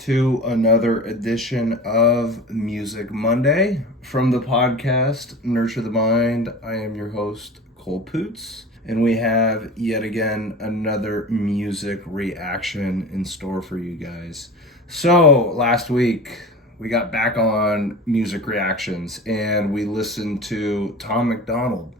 to another edition of Music Monday from the podcast Nurture the Mind. I am your host, Cole Poots, and we have yet again another music reaction in store for you guys. So last week we got back on music reactions and we listened to Tom MacDonald.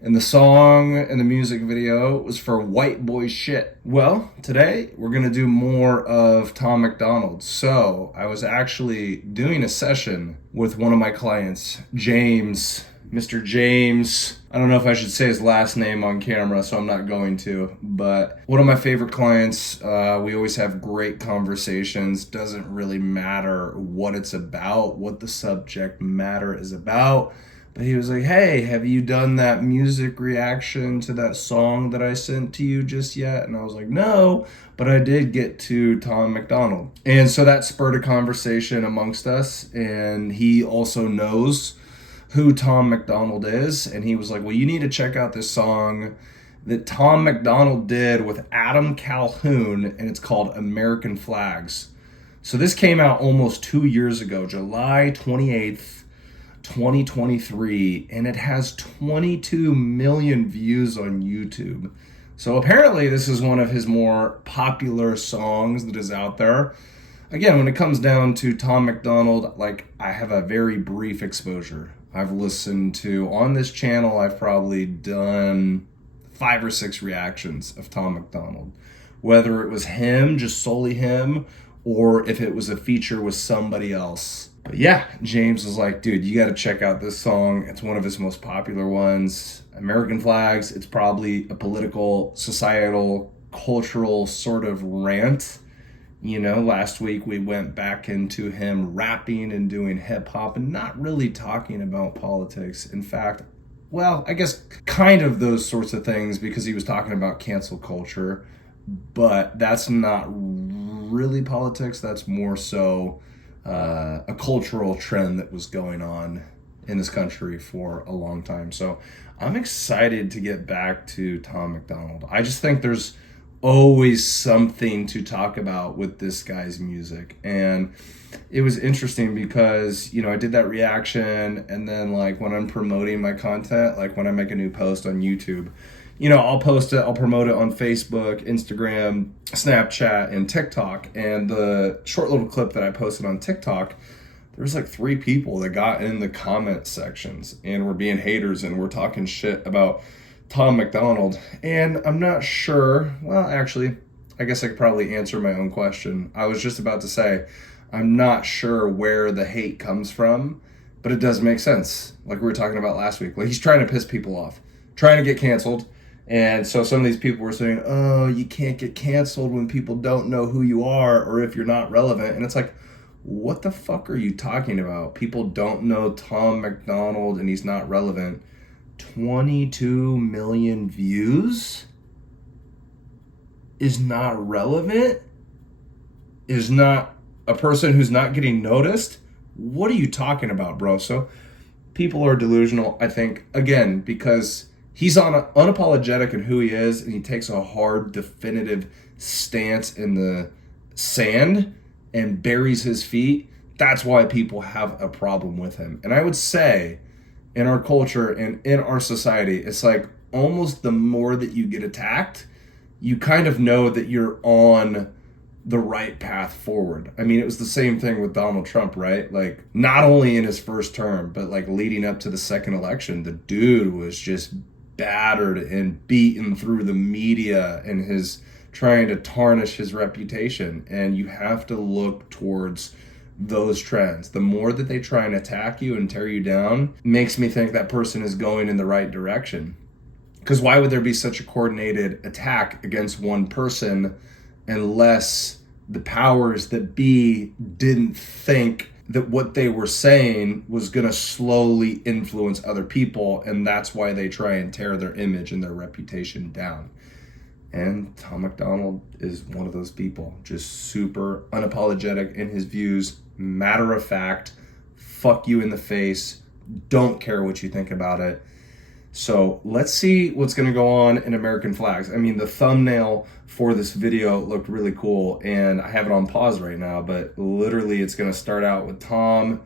And the song and the music video was for White Boy Shit. Well, today we're going to do more of Tom MacDonald. So I was actually doing a session with one of my clients, James, Mr. James. I don't know if I should say his last name on camera, so I'm not going to. But one of my favorite clients, we always have great conversations. Doesn't really matter what it's about, what the subject matter is about. But he was like, hey, have you done that music reaction to that song that I sent to you just yet? And I was like, no, but I did get to Tom MacDonald. And so that spurred a conversation amongst us. And he also knows who Tom MacDonald is. And he was like, well, you need to check out this song that Tom MacDonald did with Adam Calhoun. And it's called American Flags. So this came out almost 2 years ago, July 28th. 2023, and it has 22 million views on YouTube. So apparently this is one of his more popular songs that is out there. Again, when it comes down to Tom MacDonald, like, I have a very brief exposure. I've listened to, on this channel, I've probably done 5 or 6 reactions of Tom MacDonald. Whether it was him, just solely him, or if it was a feature with somebody else. But yeah, James was like, dude, you got to check out this song. It's one of his most popular ones. American Flags, it's probably a political, societal, cultural sort of rant. You know, last week we went back into him rapping and doing hip hop and not really talking about politics. In fact, well, I guess kind of those sorts of things because he was talking about cancel culture. But that's not really politics. That's more so a cultural trend that was going on in this country for a long time. So I'm excited to get back to Tom MacDonald. I just think there's always something to talk about with this guy's music. And it was interesting because, you know, I did that reaction, and then like when I'm promoting my content, like when I make a new post on YouTube, you know, I'll post it, I'll promote it on Facebook, Instagram, Snapchat, and TikTok. And the short little clip that I posted on TikTok, there was like 3 people that got in the comment sections and were being haters and were talking shit about Tom MacDonald. And I'm not sure, well, actually, I guess I could probably answer my own question. I was just about to say, I'm not sure where the hate comes from, but it does make sense. Like we were talking about last week. Like he's trying to piss people off, trying to get canceled. And so some of these people were saying, oh, you can't get canceled when people don't know who you are or if you're not relevant. And it's like, what the fuck are you talking about? People don't know Tom MacDonald and he's not relevant. 22 million views is not relevant? Is not a person who's not getting noticed? What are you talking about, bro? So people are delusional, I think, again, because he's unapologetic in who he is, and he takes a hard, definitive stance in the sand and buries his feet. That's why people have a problem with him. And I would say in our culture and in our society, it's like almost the more that you get attacked, you kind of know that you're on the right path forward. I mean, it was the same thing with Donald Trump, right? Like, not only in his first term, but like leading up to the second election, the dude was just battered and beaten through the media and his trying to tarnish his reputation. And you have to look towards those trends. The more that they try and attack you and tear you down, makes me think that person is going in the right direction. Because why would there be such a coordinated attack against one person unless the powers that be didn't think that what they were saying was going to slowly influence other people, and that's why they try and tear their image and their reputation down. And Tom MacDonald is one of those people, just super unapologetic in his views, matter of fact, fuck you in the face, don't care what you think about it. So let's see what's going to go on in American Flags. I mean, the thumbnail for this video looked really cool, and I have it on pause right now, but literally it's going to start out with Tom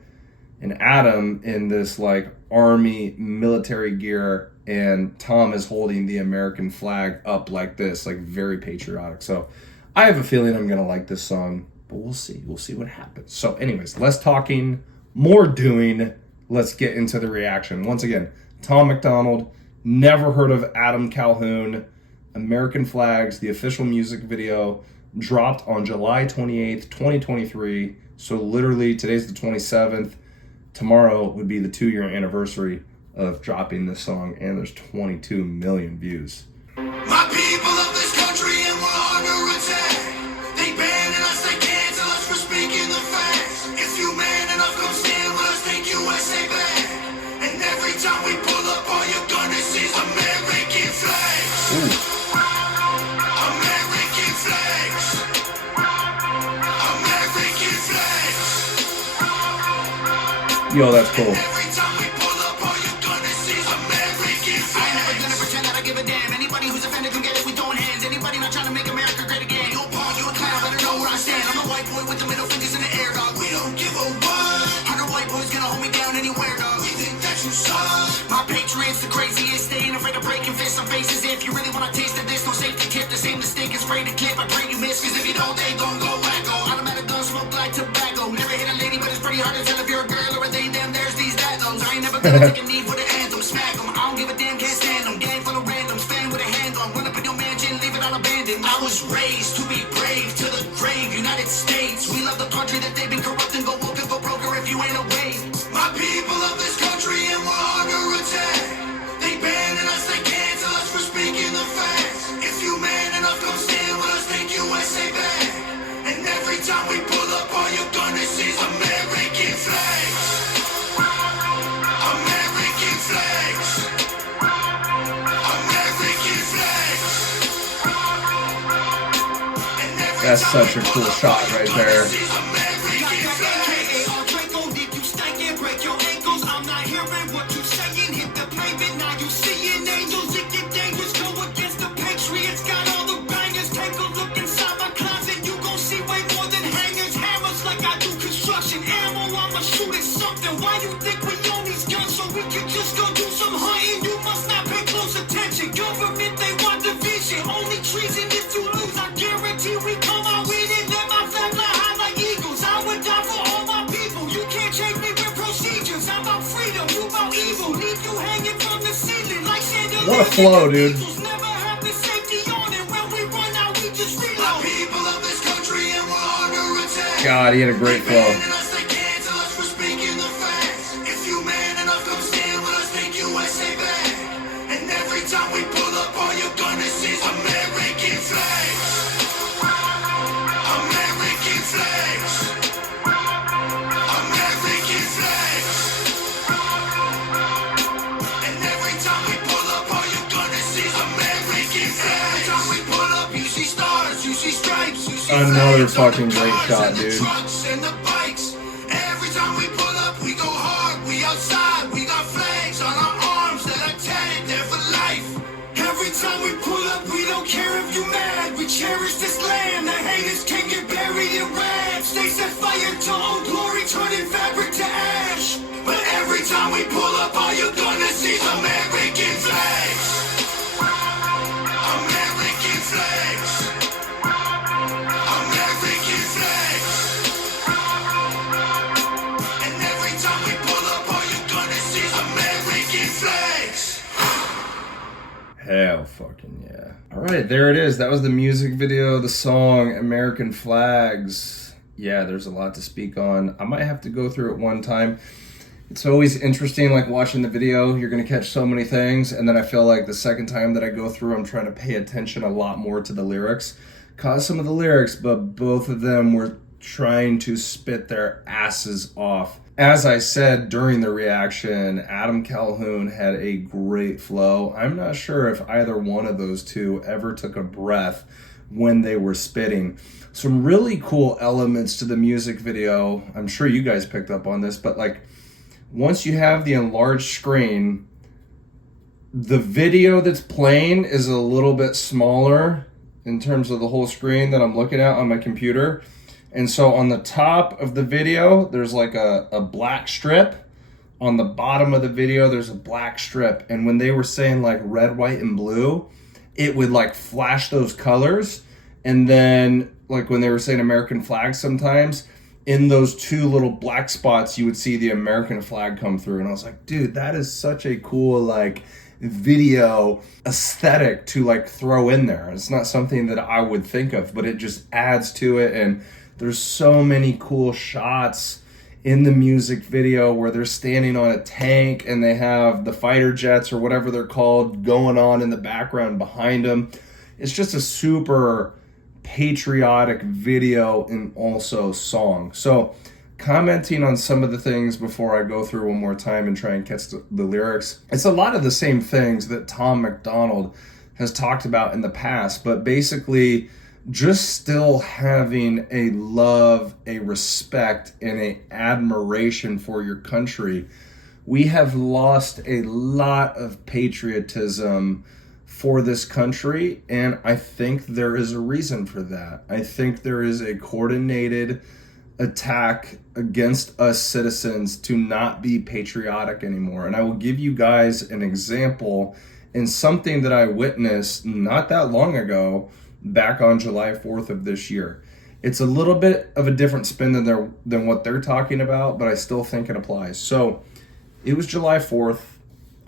and Adam in this like army military gear, and Tom is holding the American flag up like this, like very patriotic. So I have a feeling I'm going to like this song, but we'll see. We'll see what happens. So anyways, less talking, more doing. Let's get into the reaction. Once again, Tom MacDonald, never heard of Adam Calhoun. American Flags, the official music video, dropped on July 28th, 2023. So literally, today's the 27th. Tomorrow would be the 2-year anniversary of dropping this song, and there's 22 million views. My people of this country and we're under attack. They banning us, they cancel us for speaking the facts. If you man enough, come stand with us, take USA back. And every time we pull up, all you're gonna see is American flags. American flags. American flags. Yo, that's cool. Every time we pull up, all you're gonna see is American flags. I ain't never gonna pretend that I give a damn. Anybody who's offended can get it with throwing hands. Anybody not trying to make America great again. Yo, Paul, you a clown, better know where I stand. I'm a white boy with the middle fingers in the air, dog. We don't give a what. 100 white boys gonna hold me down anywhere, dog. We think that you suck. My patriots, the craziest. They ain't afraid of breaking fists on faces. If you really wanna taste of this, no safety tip. The same mistake is afraid to clip. I pray you miss, cause if you don't, they gon' go wacko. Automatic gun smoke like tobacco. Never hit a lady, but it's pretty hard to tell if you're a girl or a they, them, there's these, that, those. I ain't never gonna take a knee for the anthem. Smack them, I don't give a damn, can't stand them. Gang full of randoms, fan with a handgun. Run up in your mansion, leave it all abandoned. I was raised to be brave, to the grave, United States. We love the country that they've been corrupting. Go woke and go broker if you ain't away. My people of this country and we're under attack. They banning us, they cancel us for speaking the facts. If you man enough, come stand with us, take USA back. And every time we pull up, all you're gonna see is American flags. American flags. American flags. And every That's time such we a pull cool up, shot all you're right gonna there. see is American flags. I'm not hearing what you saying. Hit the pavement, now you seeing angels. It get dangerous, go against the Patriots. Got all the bangers. Take a look inside my closet. You gon' see way more than hangers. Hammers like I do construction. Ammo, I'ma shoot at something. Why you think we own these guns? So we can just go do some hunting. You must not pay close attention. Government, they want division. Only treason if you lose. I guarantee we come out winning. Let my flag fly high like eagles. I would die for all my people. You can't change me with procedures. I'm about freedom, you about evil. Leave you hanging from the ceiling like chandeliers. What a flow, dude. Never have the safety on, and when we run out, we just reload. My people of this country and we're under attack. God, he had a great flow. Banning us, they cancel us for speaking the facts. If you man enough, come stand with us, take USA back. And every time we pull up, all you're gonna see is American flags. American flags. American flags. And every time we pull up, all you're gonna see is American flags. Every time we pull up, you see stars, you see stripes, you see Another flags on fucking the great cars shot, and the dude. trucks and the bikes. Every time we pull up, we go hard, we outside, we got flags on our arms that are tatted there for life. Every time we pull up, we don't care if you mad. We cherish this land. The haters can't get buried in rags. They set fire to old glory, turning fabric to ash. But every time we pull up, all you're gonna see is American flags. American flags. American flags. And every time we pull up, all you're gonna see is American flags. Hell fucking yeah. Alright, there it is. That was the music video, the song, American Flags. Yeah, there's a lot to speak on. I might have to go through it one time. It's always interesting, like watching the video, you're gonna catch so many things, and then I feel like the second time that I go through, I'm trying to pay attention a lot more to the lyrics. Caught some of the lyrics, but both of them were trying to spit their asses off. As I said during the reaction, Adam Calhoun had a great flow. I'm not sure if either one of those two ever took a breath when they were spitting. Some really cool elements to the music video. I'm sure you guys picked up on this, but like once you have the enlarged screen, The video that's playing is a little bit smaller in terms of the whole screen that I'm looking at on my computer. And so on the top of the video, there's like a black strip. On the bottom of the video, there's a black strip. And when they were saying like red, white, and blue, it would like flash those colors. And then like when they were saying American flag sometimes, in those two little black spots, you would see the American flag come through. And I was like, dude, that is such a cool like video aesthetic to like throw in there. It's not something that I would think of, but it just adds to it. And there's so many cool shots in the music video where they're standing on a tank and they have the fighter jets or whatever they're called going on in the background behind them. It's just a super patriotic video and also song. So commenting on some of the things before I go through one more time and try and catch the lyrics. It's a lot of the same things that Tom MacDonald has talked about in the past, but basically just still having a love, a respect, and a admiration for your country. We have lost a lot of patriotism for this country, and I think there is a reason for that. I think there is a coordinated attack against us citizens to not be patriotic anymore. And I will give you guys an example in something that I witnessed not that long ago, back on July 4th of this year. It's a little bit of a different spin than what they're talking about, but I still think it applies. So it was July 4th.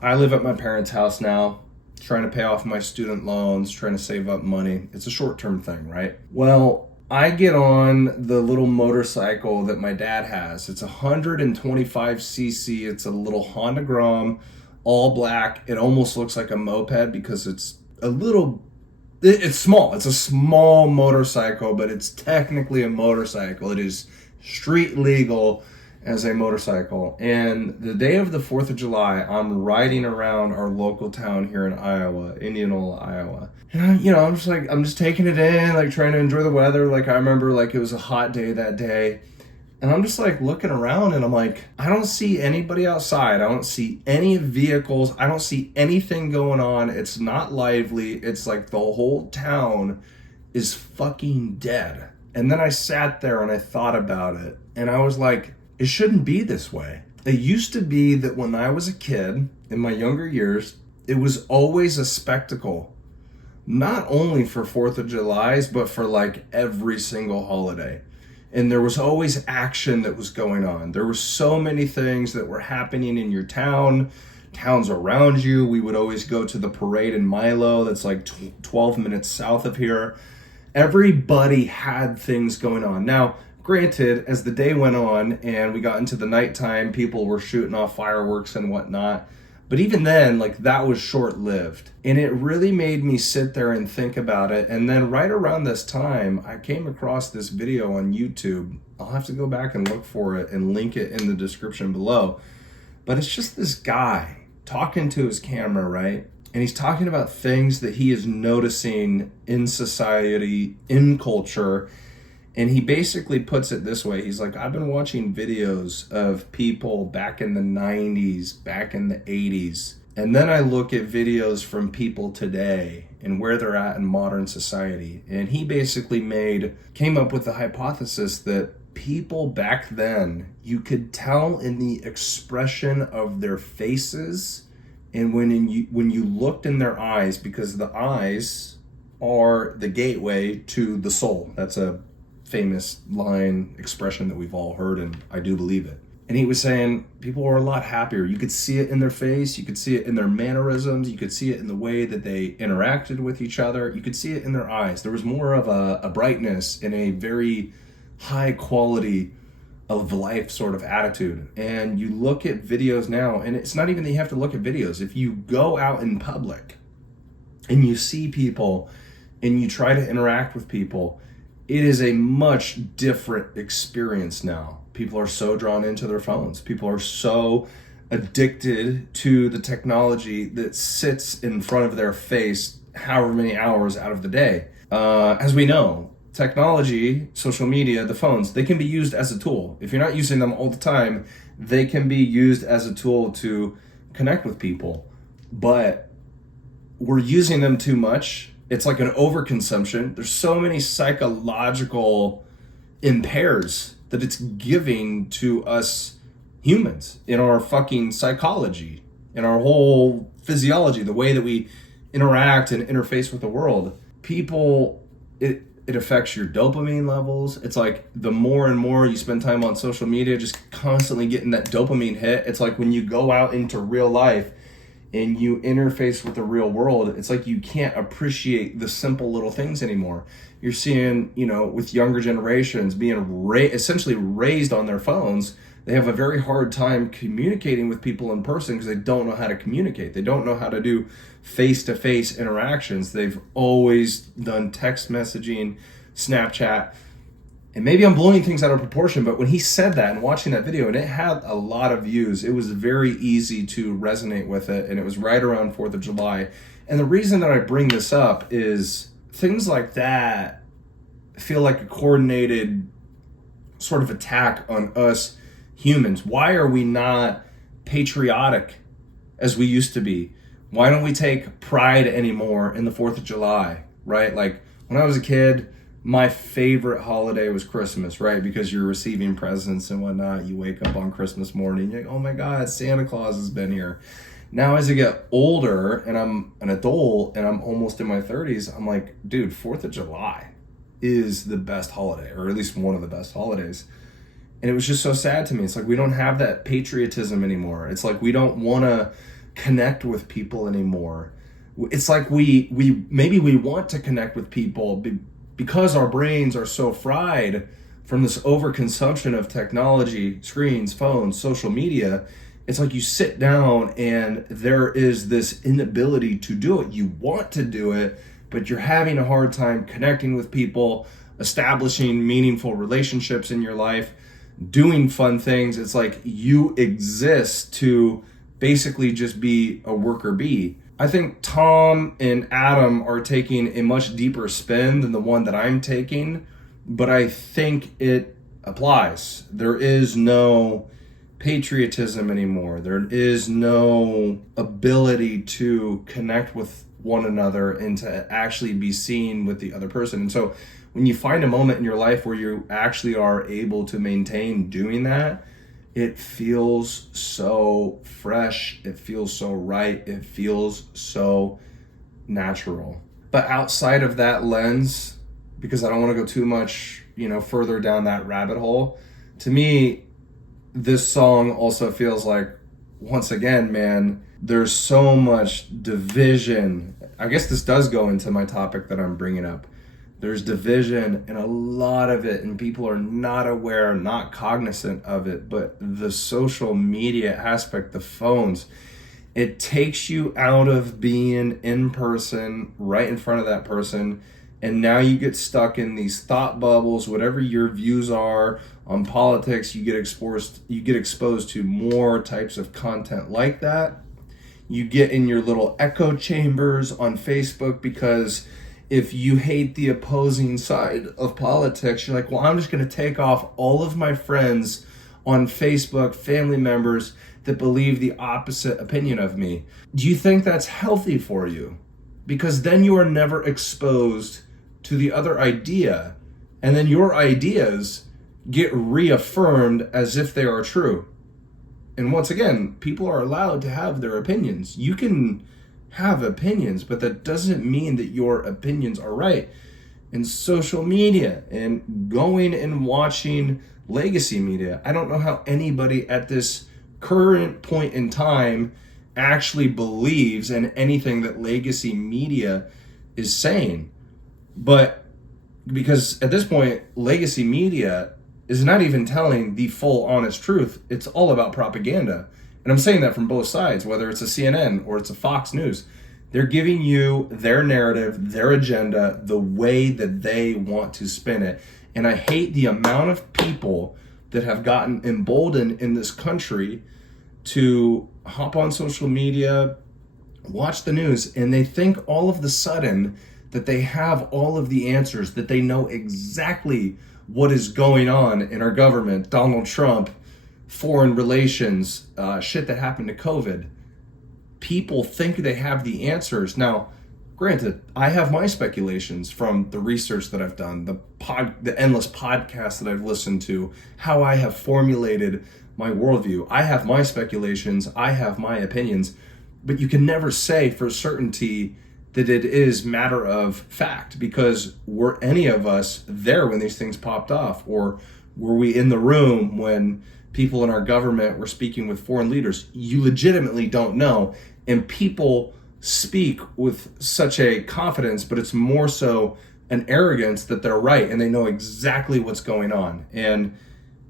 I live at my parents' house now, trying to pay off my student loans, trying to save up money. It's a short-term thing, right? Well, I get on the little motorcycle that my dad has. It's 125cc. It's a little Honda Grom, all black. It almost looks like a moped because it's small. It's a small motorcycle, but it's technically a motorcycle. It is street legal as a motorcycle. And the day of the 4th of July, I'm riding around our local town here in Iowa, Indianola, Iowa. And I'm just taking it in, like trying to enjoy the weather. Like I remember like it was a hot day that day. And I'm just like looking around and I'm like, I don't see anybody outside. I don't see any vehicles. I don't see anything going on. It's not lively. It's like the whole town is fucking dead. And then I sat there and I thought about it. And I was like, it shouldn't be this way. It used to be that when I was a kid, in my younger years, it was always a spectacle. Not only for 4th of July's, but for like every single holiday. And there was always action that was going on. There were so many things that were happening in your town, towns around you. We would always go to the parade in Milo that's like 12 minutes south of here. Everybody had things going on. Now, granted, as the day went on and we got into the nighttime, people were shooting off fireworks and whatnot. But even then, like that was short-lived. And it really made me sit there and think about it. And then right around this time, I came across this video on YouTube. I'll have to go back and look for it and link it in the description below. But it's just this guy talking to his camera, right? And he's talking about things that he is noticing in society, in culture. And he basically puts it this way. He's like, I've been watching videos of people back in the 90s, back in the 80s. And then I look at videos from people today and where they're at in modern society. And he basically came up with the hypothesis that people back then, you could tell in the expression of their faces and when you looked in their eyes, because the eyes are the gateway to the soul. That's a famous line expression that we've all heard, and I do believe it. And he was saying people were a lot happier. You could see it in their face, you could see it in their mannerisms, you could see it in the way that they interacted with each other, you could see it in their eyes. There was more of a brightness and a very high quality of life sort of attitude. And you look at videos now, and it's not even that you have to look at videos. If you go out in public and you see people and you try to interact with people, it is a much different experience now. People are so drawn into their phones. People are so addicted to the technology that sits in front of their face however many hours out of the day. As we know, technology, social media, the phones, they can be used as a tool. If you're not using them all the time, they can be used as a tool to connect with people. But we're using them too much. It's like an overconsumption. There's so many psychological impairs that it's giving to us humans in our fucking psychology, in our whole physiology, the way that we interact and interface with the world. People, it affects your dopamine levels. It's like the more and more you spend time on social media, just constantly getting that dopamine hit. It's like when you go out into real life and you interface with the real world, it's like you can't appreciate the simple little things anymore. You're seeing, with younger generations being essentially raised on their phones. They have a very hard time communicating with people in person because they don't know how to communicate. They don't know how to do face-to-face interactions. They've always done text messaging, Snapchat. And maybe I'm blowing things out of proportion, but when he said that and watching that video, and it had a lot of views, it was very easy to resonate with it, and it was right around 4th of July. And the reason that I bring this up is things like that feel like a coordinated sort of attack on us humans. Why are we not patriotic as we used to be? Why don't we take pride anymore in the 4th of July, right? Like when I was a kid, my favorite holiday was Christmas, right? Because you're receiving presents and whatnot. You wake up on Christmas morning, you're like, oh my God, Santa Claus has been here. Now as I get older and I'm an adult and I'm almost in my 30s, I'm like, dude, 4th of July is the best holiday, or at least one of the best holidays. And it was just so sad to me. It's like we don't have that patriotism anymore. It's like we don't want to connect with people anymore. It's like we maybe we want to connect with people because our brains are so fried from this overconsumption of technology, screens, phones, social media. It's like you sit down and there is this inability to do it. You want to do it, but you're having a hard time connecting with people, establishing meaningful relationships in your life, doing fun things. It's like you exist to basically just be a worker bee. I think Tom and Adam are taking a much deeper spin than the one that I'm taking, but I think it applies. There is no patriotism anymore. There is no ability to connect with one another and to actually be seen with the other person. And so when you find a moment in your life where you actually are able to maintain doing that, it feels so fresh, it feels so right, it feels so natural. But outside of that lens, because I don't want to go too much, further down that rabbit hole, to me, this song also feels like, once again, man, there's so much division. I guess this does go into my topic that I'm bringing up. There's division and a lot of it, and people are not aware, not cognizant of it, but the social media aspect, the phones, it takes you out of being in person, right in front of that person, and now you get stuck in these thought bubbles. Whatever your views are on politics, you get exposed to more types of content like that. You get in your little echo chambers on Facebook because if you hate the opposing side of politics, you're like, well, I'm just going to take off all of my friends on Facebook, family members that believe the opposite opinion of me. Do you think that's healthy for you? Because then you are never exposed to the other idea, and then your ideas get reaffirmed as if they are true. And once again, people are allowed to have their opinions. You can have opinions, but that doesn't mean that your opinions are right. And social media and going and watching legacy media, I don't know how anybody at this current point in time actually believes in anything that legacy media is saying. But because at this point, legacy media is not even telling the full honest truth. It's all about propaganda. And I'm saying that from both sides, whether it's a CNN or it's a Fox News. They're giving you their narrative, their agenda, the way that they want to spin it. And I hate the amount of people that have gotten emboldened in this country to hop on social media, watch the news, and they think all of the sudden that they have all of the answers, that they know exactly what is going on in our government, Donald Trump, foreign relations, shit that happened to COVID. people think they have the answers. Now, granted, I have my speculations from the research that I've done, the endless podcasts that I've listened to, how I have formulated my worldview. I have my speculations, I have my opinions, but you can never say for certainty that it is matter of fact, because were any of us there when these things popped off, or were we in the room when people in our government were speaking with foreign leaders? You legitimately don't know. And people speak with such a confidence, but it's more so an arrogance that they're right and they know exactly what's going on. And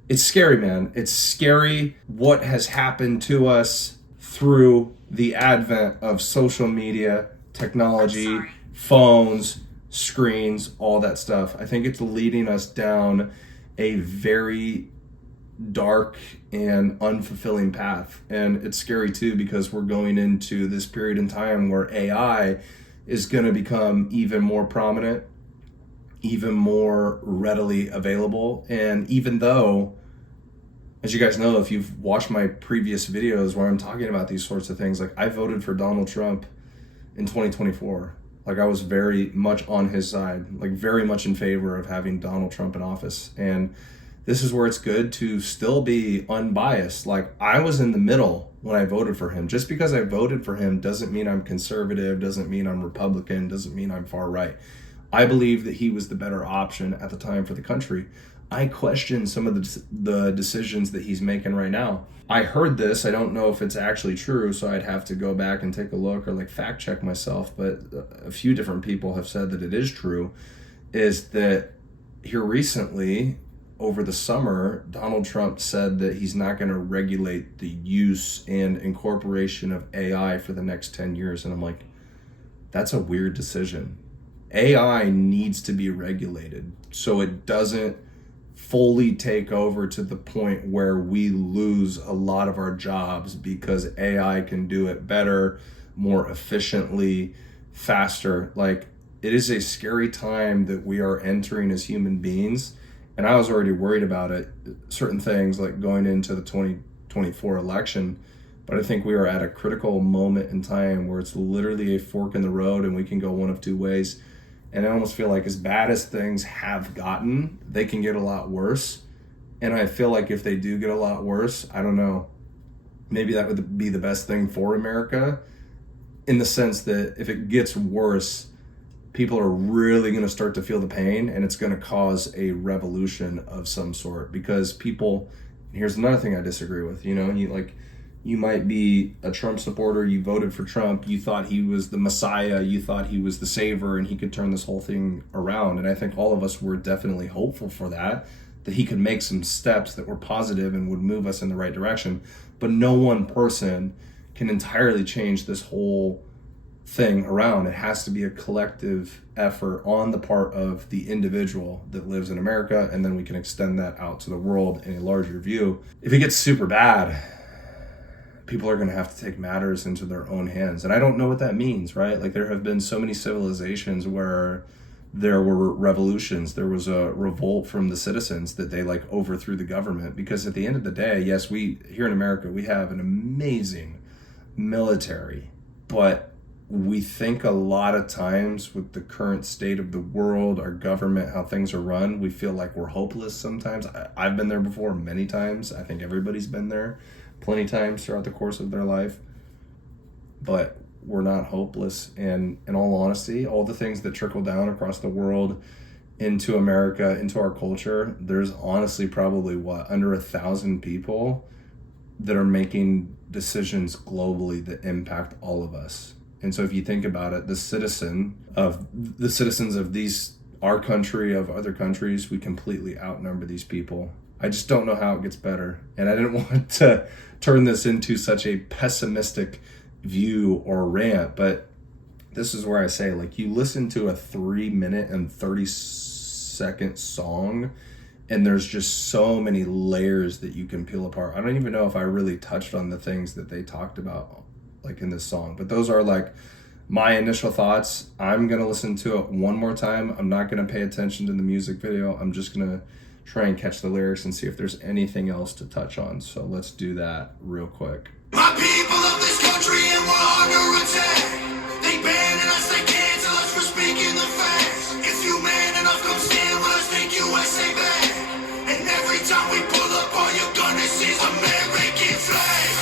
it's scary, man. It's scary what has happened to us through the advent of social media, technology, phones, screens, all that stuff. I think it's leading us down a very dark and unfulfilling path. And it's scary too, because we're going into this period in time where AI is going to become even more prominent, even more readily available. And even though, as you guys know, if you've watched my previous videos where I'm talking about these sorts of things, like I voted for Donald Trump in 2024. Like I was very much on his side, like very much in favor of having Donald Trump in office. And this is where it's good to still be unbiased. Like I was in the middle when I voted for him. Just because I voted for him doesn't mean I'm conservative, doesn't mean I'm Republican, doesn't mean I'm far right. I believe that he was the better option at the time for the country. I question some of the decisions that he's making right now. I heard this, I don't know if it's actually true, so I'd have to go back and take a look or like fact check myself, but a few different people have said that it is true, is that here recently, over the summer, Donald Trump said that he's not going to regulate the use and incorporation of AI for the next 10 years. And I'm like, that's a weird decision. AI needs to be regulated so it doesn't fully take over to the point where we lose a lot of our jobs because AI can do it better, more efficiently, faster. Like, it is a scary time that we are entering as human beings. And I was already worried about it, certain things like going into the 2024 election. But I think we are at a critical moment in time where it's literally a fork in the road and we can go one of two ways. And I almost feel like as bad as things have gotten, they can get a lot worse. And I feel like if they do get a lot worse, I don't know, maybe that would be the best thing for America, in the sense that if it gets worse, people are really going to start to feel the pain, and it's going to cause a revolution of some sort. Because people, here's another thing I disagree with, you might be a Trump supporter, you voted for Trump, you thought he was the Messiah, you thought he was the savior and he could turn this whole thing around. And I think all of us were definitely hopeful for that he could make some steps that were positive and would move us in the right direction. But no one person can entirely change this whole thing around. It has to be a collective effort on the part of the individual that lives in America, and then we can extend that out to the world in a larger view. If it gets super bad, people are going to have to take matters into their own hands. And I don't know what that means, right? Like, there have been so many civilizations where there were revolutions. There was a revolt from the citizens that they overthrew the government. Because at the end of the day, yes, we here in America, we have an amazing military, but we think a lot of times with the current state of the world, our government, how things are run, we feel like we're hopeless sometimes. I've been there before many times. I think everybody's been there plenty times throughout the course of their life. But we're not hopeless. And in all honesty, all the things that trickle down across the world into America, into our culture, there's honestly probably under 1,000 people that are making decisions globally that impact all of us. And so if you think about it, the citizens of our country, of other countries, we completely outnumber these people. I just don't know how it gets better. And I didn't want to turn this into such a pessimistic view or rant, but this is where I say, you listen to a 3-minute and 30-second song, and there's just so many layers that you can peel apart. I don't even know if I really touched on the things that they talked about in this song, but those are my initial thoughts. I'm gonna listen to it one more time. I'm not gonna pay attention to the music video. I'm just gonna try and catch the lyrics and see if there's anything else to touch on. So let's do that real quick. My people of this country, and we're time we pull up, all you're gonna see is American flags.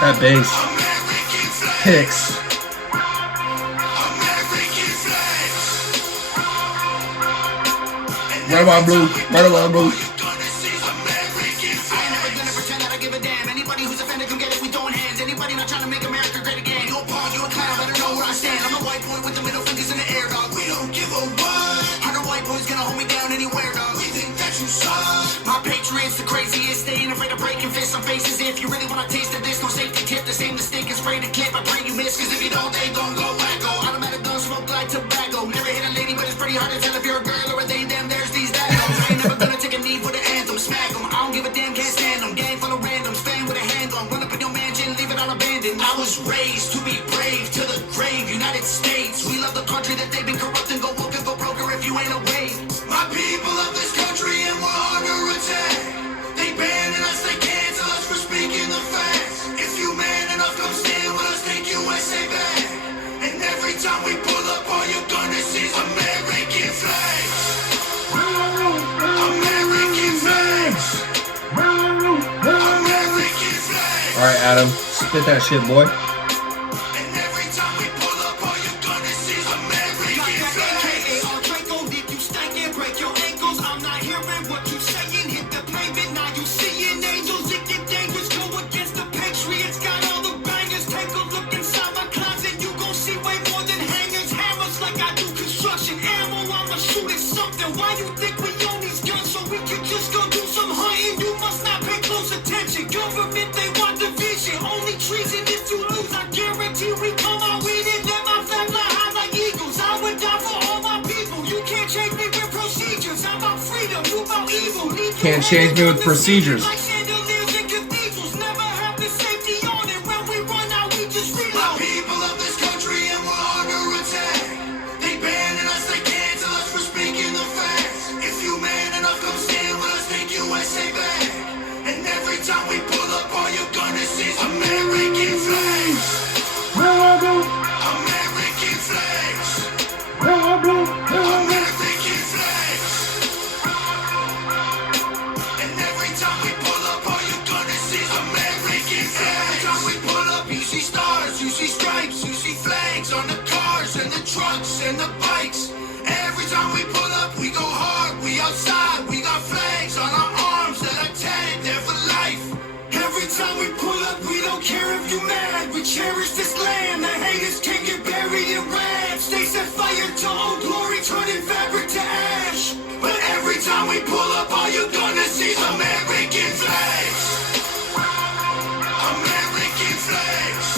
That bass American flags. picks. American flags. Red, white, blue. Red, white, blue. All you're gonna see is American flags. I ain't never gonna pretend that I give a damn. Anybody who's offended can get it, we throwing hands. Anybody not trying to make America great again. You a pawn, you a clown, better know where I stand. I'm a white boy with the middle fingers in the air, dog. We don't give a what. How the white boys gonna hold me down anywhere, dog? We think that you suck. My patriots the craziest. They ain't afraid of breaking fists on faces. If you really wanna taste of this, no safety tip. The same mistake is afraid to clip. I pray you miss, cause if you don't, they gon' go wacko. Automatic gun smoke like tobacco. Never hit a lady, but it's pretty hard to tell if you're a girl or a they, them, there's these that. I ain't never gonna take a knee for the anthem. Smack them. I don't give a damn, can't stand them. Gang full of randoms, fan with a handgun. Run up in your mansion, leave it all abandoned. I was raised to be brave to the grave. United States, we love the country that they've been corrupting. Go woke and go broker if you ain't away. My people of this country and we're under attack. They banning us, they cancel us for speaking the facts. If you man enough, come stand with us, take USA back. And every time we pull up, all you're gonna see is American flags. American flags. American flags. All right, Adam, spit that shit, boy. And every time we pull up, all you're gonna see is American flags. AKA Draco, if you stank and break your ankles. I'm not hearing what you saying. Hit the pavement, now you seeing angels. It get dangerous, go against the Patriots. Got all the bangers. Take a look inside my closet. You gon' see way more than hangers. Hammers like I do construction. Ammo, I'ma shoot at something. Why you think we own these guns so we can just go do some hunting? You must not pay close attention. Government, they want division. Only treason if you lose. I guarantee we come out with it. Let my flag fly high like eagles. I would die for all my people. You can't change me with procedures. I'm about freedom, you about evil. Leave Can't your change me hands with on the procedures. stage like chandeliers and cathedrals. Never have the safety on it. When we run out, we just My reload. people of this country and we're under attack. They banning us, they cancel us for speaking the facts. If you man enough, come stand with us, take USA back. And every time we pull up, all you're gonna see is American flags. American flags. American flags. And every time we pull up, all you're gonna see is American flags. Every time we pull up, you see stars, you see stripes, you see flags on the cars and the trucks and the bikes. Every time we pull up, we go hard, we outside, we got flags on our arms that are tatted there for life. Every time we pull up, we don't care if you mad, we cherish this land. The haters can get buried in rags. They set fire to old glory, turning fabric to ash. But every time we pull up, all you're gonna see is American flags. American flags.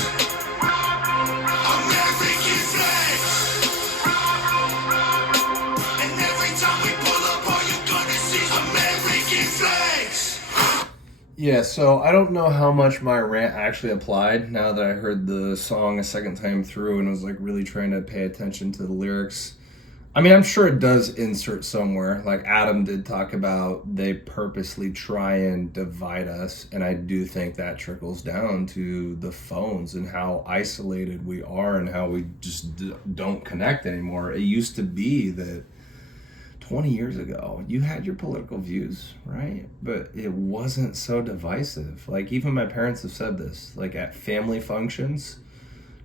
American flags. And every time we pull up, all you're gonna see is American flags. Yeah, so I don't know how much my rant actually applied now that I heard the song a second time through and was like really trying to pay attention to the lyrics. I mean, I'm sure it does insert somewhere. Like Adam did talk about, they purposely try and divide us. And I do think that trickles down to the phones and how isolated we are and how we just don't connect anymore. It used to be that 20 years ago, you had your political views, right? But it wasn't so divisive. Like, even my parents have said this, like at family functions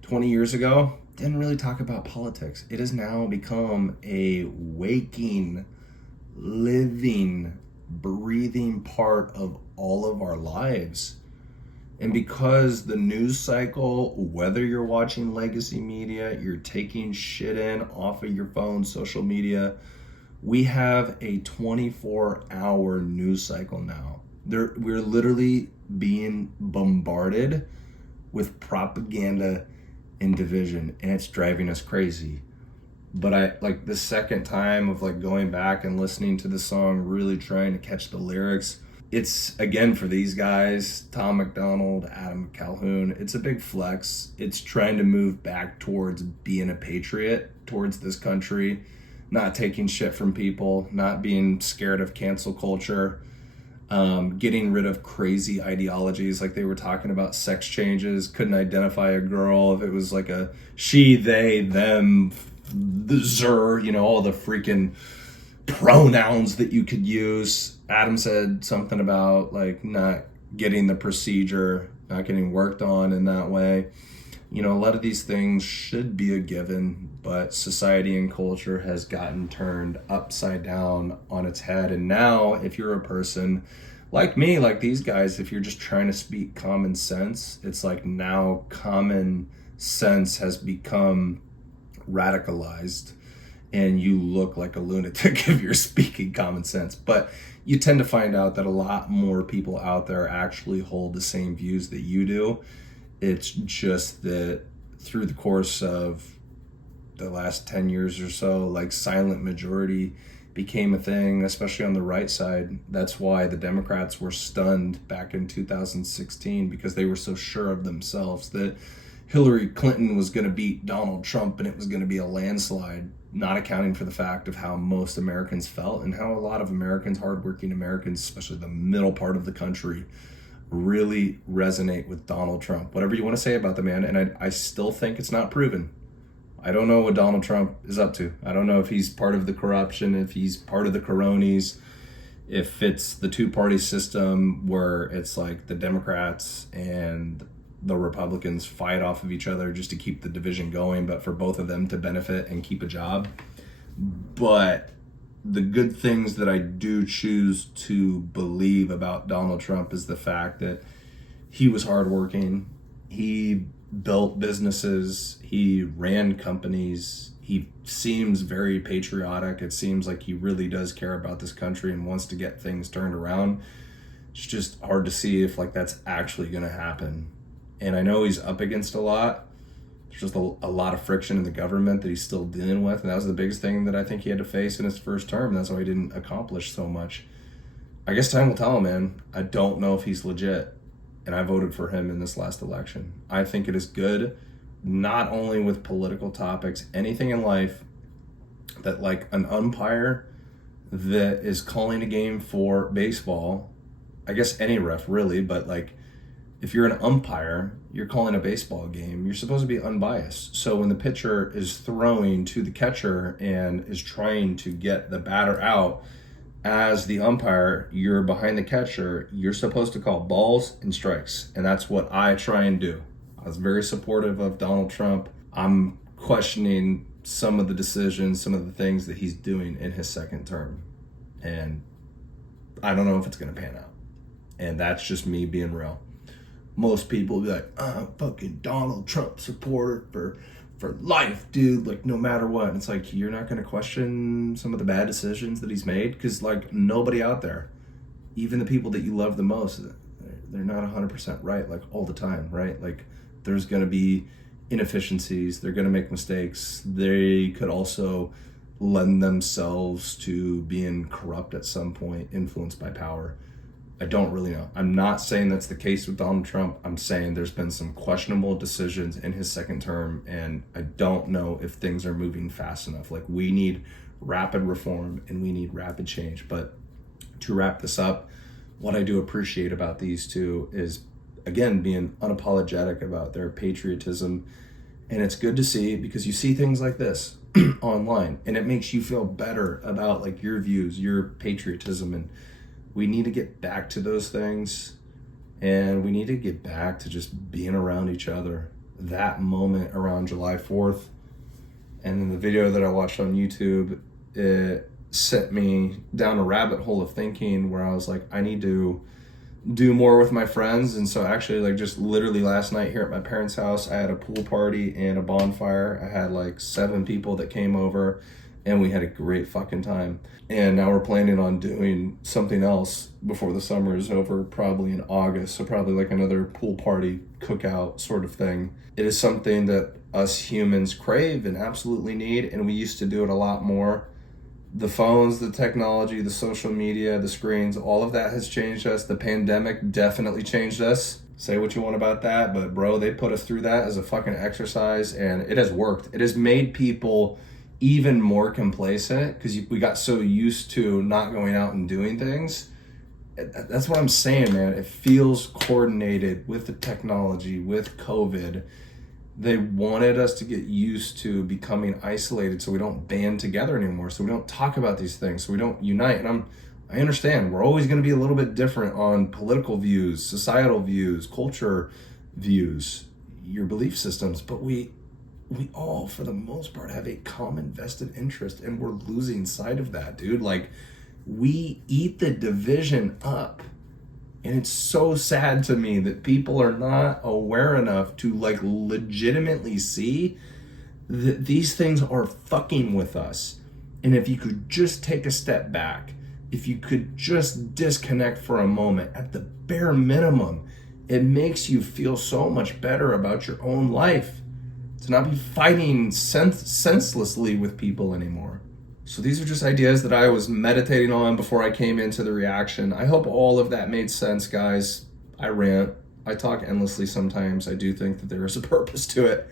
20 years ago, didn't really talk about politics. It has now become a waking, living, breathing part of all of our lives. And because the news cycle, whether you're watching legacy media, you're taking shit in off of your phone, social media, we have a 24-hour news cycle now. We're literally being bombarded with propaganda and division, and it's driving us crazy. But I like the second time of like going back and listening to the song, really trying to catch the lyrics. It's, again, for these guys, Tom MacDonald, Adam Calhoun, it's a big flex. It's trying to move back towards being a patriot towards this country, not taking shit from people, not being scared of cancel culture, getting rid of crazy ideologies. Like they were talking about sex changes, couldn't identify a girl if it was like a she, they, them, the zer, you know, all the freaking pronouns that you could use. Adam said something about like not getting the procedure, not getting worked on in that way. You know, a lot of these things should be a given, but society and culture has gotten turned upside down on its head. And now if you're a person like me, like these guys, if you're just trying to speak common sense, it's like now common sense has become radicalized and you look like a lunatic if you're speaking common sense. But you tend to find out that a lot more people out there actually hold the same views that you do. It's just that through the course of the last 10 years or so, like silent majority became a thing, especially on the right side. That's why the Democrats were stunned back in 2016, because they were so sure of themselves that Hillary Clinton was going to beat Donald Trump and it was going to be a landslide, not accounting for the fact of how most Americans felt and how a lot of Americans, hardworking Americans, especially the middle part of the country, really resonate with Donald Trump. Whatever you want to say about the man, and I still think it's not proven. I don't know what Donald Trump is up to. I don't know if he's part of the corruption, if he's part of the cronies, if it's the two-party system where it's like the Democrats and the Republicans fight off of each other just to keep the division going, but for both of them to benefit and keep a job. But the good things that I do choose to believe about Donald Trump is the fact that he was hardworking. He built businesses. He ran companies. He seems very patriotic. It seems like he really does care about this country and wants to get things turned around. It's just hard to see if like that's actually going to happen. And I know he's up against a lot. There's just a lot of friction in the government that he's still dealing with. And that was the biggest thing that I think he had to face in his first term. That's why he didn't accomplish so much. I guess time will tell, man. I don't know if he's legit. And I voted for him in this last election. I think it is good, not only with political topics, anything in life that like an umpire that is calling a game for baseball, I guess any ref really, but like if you're an umpire, you're calling a baseball game, you're supposed to be unbiased. So when the pitcher is throwing to the catcher and is trying to get the batter out, as the umpire, you're behind the catcher, you're supposed to call balls and strikes. And that's what I try and do. I was very supportive of Donald Trump. I'm questioning some of the decisions, some of the things that he's doing in his second term. And I don't know if it's going to pan out. And that's just me being real. Most people will be like, I'm a fucking Donald Trump supporter for life, dude, like no matter what. And it's like, you're not going to question some of the bad decisions that he's made? Because like nobody out there, even the people that you love the most, they're not 100% right like all the time, right? Like there's going to be inefficiencies, they're going to make mistakes, they could also lend themselves to being corrupt at some point, influenced by power. I don't really know. I'm not saying that's the case with Donald Trump. I'm saying there's been some questionable decisions in his second term, and I don't know if things are moving fast enough. Like we need rapid reform and we need rapid change. But to wrap this up, what I do appreciate about these two is, again, being unapologetic about their patriotism. And it's good to see, because you see things like this online and it makes you feel better about like your views, your patriotism. And we need to get back to those things, and we need to get back to just being around each other. That moment around July 4th, and then the video that I watched on YouTube, it sent me down a rabbit hole of thinking where I was like, I need to do more with my friends. And so actually, like just literally last night here at my parents' house, I had a pool party and a bonfire. I had like 7 people that came over, and we had a great fucking time. And now we're planning on doing something else before the summer is over, probably in August. So probably like another pool party cookout sort of thing. It is something that us humans crave and absolutely need. And we used to do it a lot more. The phones, the technology, the social media, the screens, all of that has changed us. The pandemic definitely changed us. Say what you want about that, but bro, they put us through that as a fucking exercise, and it has worked. It has made people even more complacent because we got so used to not going out and doing things. That's what I'm saying, man. It feels coordinated with the technology, with COVID. They wanted us to get used to becoming isolated so we don't band together anymore, so we don't talk about these things, so we don't unite. And I understand we're always going to be a little bit different on political views, societal views, culture views, your belief systems, but we all, for the most part, have a common vested interest, and we're losing sight of that, dude. Like, we eat the division up. And it's so sad to me that people are not aware enough to like legitimately see that these things are fucking with us. And if you could just take a step back, if you could just disconnect for a moment, at the bare minimum, it makes you feel so much better about your own life to not be fighting senselessly with people anymore. So these are just ideas that I was meditating on before I came into the reaction. I hope all of that made sense, guys. I rant. I talk endlessly sometimes. I do think that there is a purpose to it.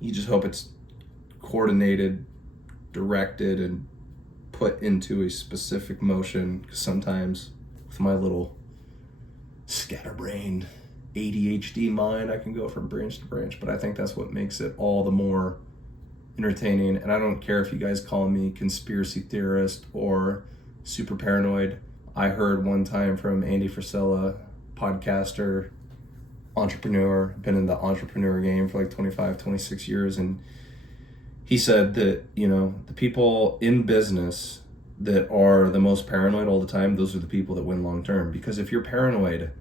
You just hope it's coordinated, directed, and put into a specific motion. Because sometimes with my little scatterbrained ADHD mind, I can go from branch to branch. But I think that's what makes it all the more entertaining. And I don't care if you guys call me conspiracy theorist or super paranoid. I heard one time from Andy Frisella, podcaster, entrepreneur, been in the entrepreneur game for like 25, 26 years. And he said that, you know, the people in business that are the most paranoid all the time, those are the people that win long term. Because if you're paranoid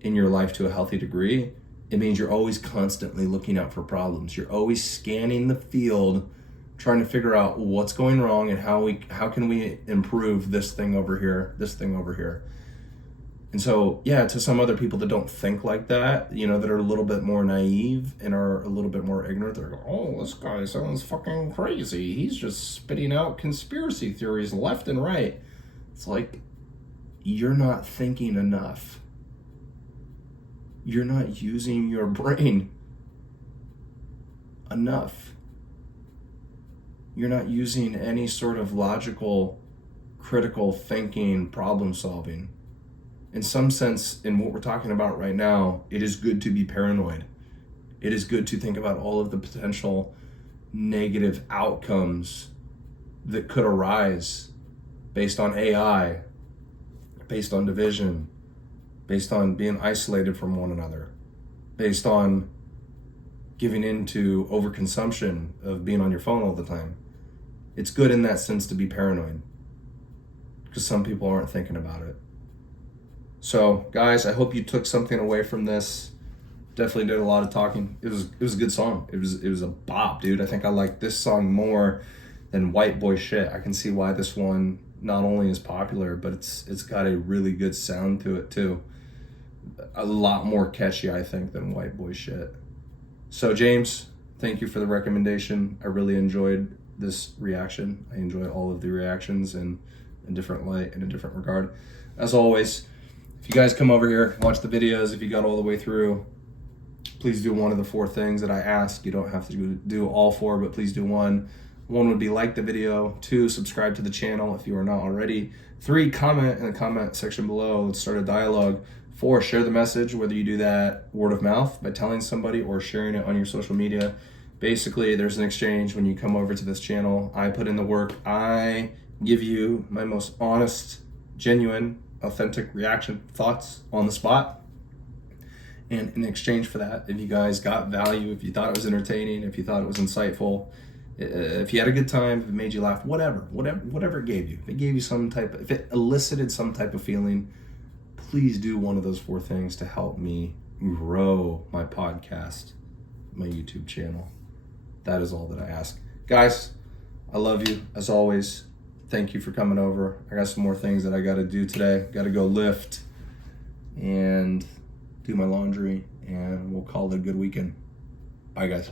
in your life to a healthy degree, it means you're always constantly looking out for problems. You're always scanning the field, trying to figure out what's going wrong and how can we improve this thing over here, this thing over here. And so, yeah, to some other people that don't think like that, you know, that are a little bit more naive and are a little bit more ignorant, they're like, oh, this guy sounds fucking crazy. He's just spitting out conspiracy theories left and right. It's like, you're not thinking enough. You're not using your brain enough. You're not using any sort of logical, critical thinking, problem solving. In some sense, in what we're talking about right now, it is good to be paranoid. It is good to think about all of the potential negative outcomes that could arise based on AI, based on division, based on being isolated from one another, based on giving into overconsumption of being on your phone all the time. It's good in that sense to be paranoid, because some people aren't thinking about it. So, guys, I hope you took something away from this. Definitely did a lot of talking. It was a good song. It was a bop, dude. I think I like this song more than White Boy Shit. I can see why this one not only is popular, but it's got a really good sound to it too. A lot more catchy, I think, than White Boy Shit. So, James, thank you for the recommendation. I really enjoyed this reaction. I enjoy all of the reactions in a different light, in a different regard. As always, if you guys come over here, watch the videos, if you got all the way through, please do one of the 4 things that I asked. You don't have to do all 4, but please do one. 1 would be like the video. 2, subscribe to the channel if you are not already. 3, comment in the comment section below. Let's start a dialogue. 4, share the message, whether you do that word of mouth by telling somebody or sharing it on your social media. Basically, there's an exchange when you come over to this channel. I put in the work. I give you my most honest, genuine, authentic reaction, thoughts on the spot. And in exchange for that, if you guys got value, if you thought it was entertaining, if you thought it was insightful, if you had a good time, if it made you laugh, whatever it gave you. If it gave you if it elicited some type of feeling, please do one of those 4 things to help me grow my podcast, my YouTube channel. That is all that I ask. Guys, I love you as always. Thank you for coming over. I got some more things that I got to do today. Got to go lift and do my laundry, and we'll call it a good weekend. Bye, guys.